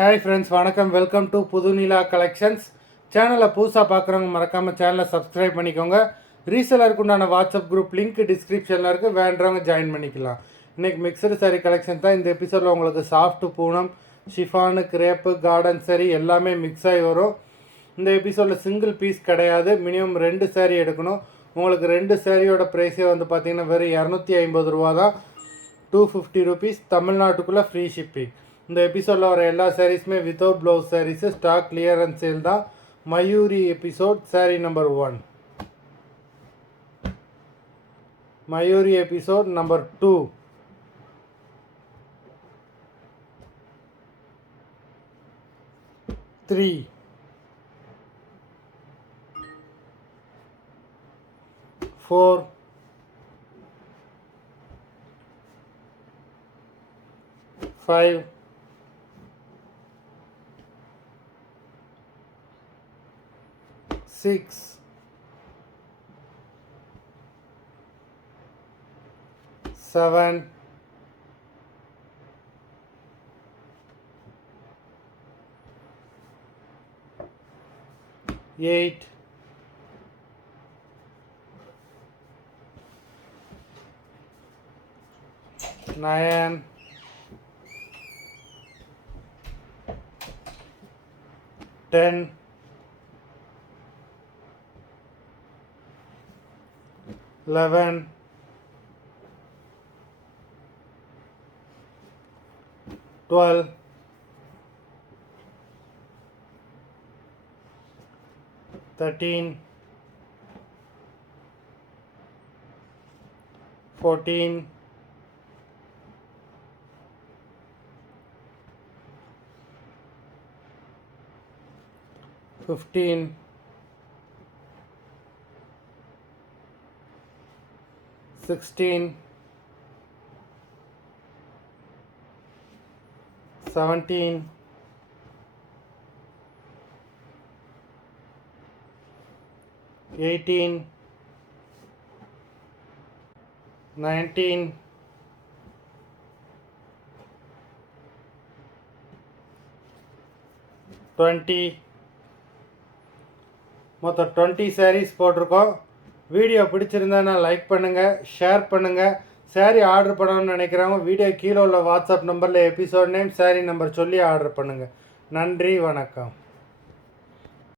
Hi friends, வணக்கம். Welcome to Pudhunila collections. சேனலை புதுசாக பார்க்குறவங்க மறக்காமல் சேனலை சப்ஸ்கிரைப் பண்ணிக்கோங்க. ரீசெலருக்கு உண்டான வாட்ஸ்அப் குரூப் லிங்க் டிஸ்கிரிப்ஷனில் இருக்குது, வேண்டவங்க ஜாயின் பண்ணிக்கலாம். இன்றைக்கி மிக்சடு சாரீ கலெக்ஷன் தான். இந்த எபிசோடில் உங்களுக்கு சாஃப்ட் Poonam, chiffon, crepe, garden sari எல்லாமே மிக்ஸ் ஆகி வரும். இந்த எபிசோடில் சிங்கிள் பீஸ் கிடையாது, மினிமம் 2 சாரீ எடுக்கணும். உங்களுக்கு 2 சாரியோட ப்ரைஸே வந்து பார்த்திங்கன்னா வெறும் 250 ரூபா தான். 250 ருபீஸ், தமிழ்நாட்டுக்குள்ளே ஃப்ரீ ஷிப்பிங். இந்த எபிசோடில் வர எல்லா சாரீஸுமே without blouse saris, stock clearance sale தான். Mayuri episode sari number 1, Mayuri episode number 2, three, 4, 5, 6, 7, 8, 9, 10, 11, 12, 13, 14, 15, 16, 17, 18, 19, 20, மொத்தம் 20 சாரீஸ் போட்டிருக்கோம். வீடியோ பிடிச்சிருந்தா லைக் பண்ணுங்கள், ஷேர் பண்ணுங்கள். சாரீ ஆர்டர் பண்ணணும்னு நினைக்கிறவங்க வீடியோ கீழே உள்ள வாட்ஸ்அப் நம்பரில் எபிசோட் நேம், சாரீ நம்பர் சொல்லி ஆர்டர் பண்ணுங்கள். நன்றி, வணக்கம்.